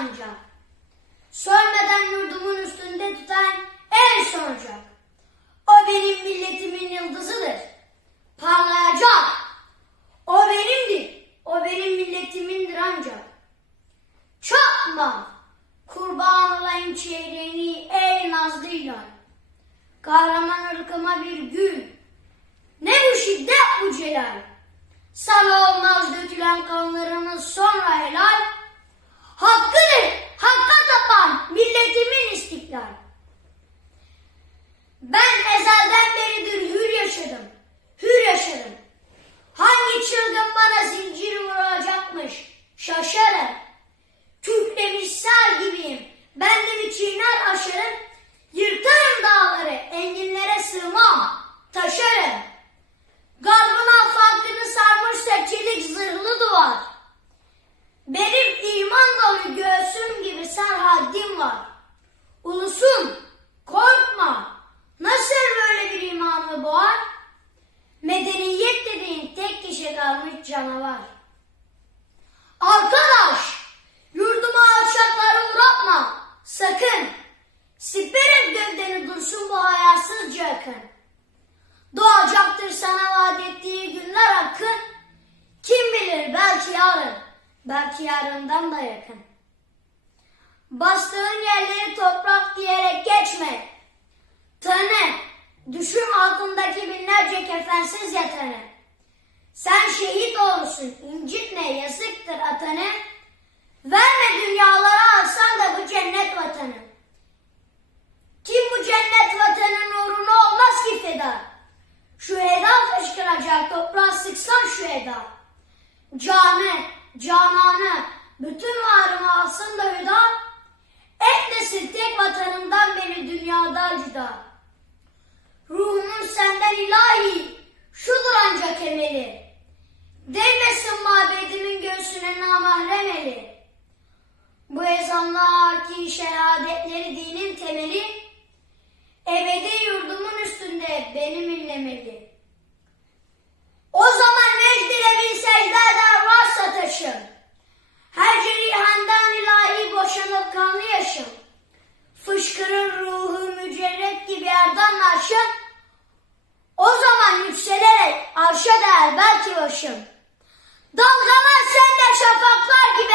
ancak. Sönmeden yurdumun üstünde tutan en soncak. O benim milletimin yıldızıdır. Parlayacak. O benimdir. O benim milletimindir ancak. Çakma. Kurban olayım çeyreğini ey nazlı. Kahraman ırkıma bir gün. Ne bu şiddet bu celal. Sana olmaz dökülen kanlarını sonra helal. Bana zincir vuracakmış, şaşarım. Kükremiş sel gibiyim, kalmış canavar. Arkadaş, yurdumu alçaklara uğratma. Sakın. Siperim gövdeni dursun bu hayasızca akın. Doğacaktır sana vaat ettiği günler akın. Kim bilir belki yarın, belki yarından da yakın. Bastığın yerleri toprak diyerek geçme. Tanı, düşün altındaki binlerce kefensiz yatanı. Olursun, incitme yazıktır atanı. Verme dünyalara alsan da bu cennet vatanı. Kim bu cennet vatanın uğruna olmaz ki feda? Şu eda fışkıracak toprağa sıksan şu eda. Canı, cananı, bütün varımı alsın da hüda. Etmesin tek vatanımdan beni dünyada cüda. Ruhumun senden ilahi, Bu ezanlar ki şehadetleri dinin temeli, ebedi yurdumun üstünde benim inlemeli. O zaman mecdire bin secde eder varsa taşım. Her cerihandan ilahi boşanıp kanlı yaşım. Fışkırır ruhu mücerret gibi yerden arşa. O zaman yükselerek arşa değer belki başım. Dalgalar sende şafaklar gibi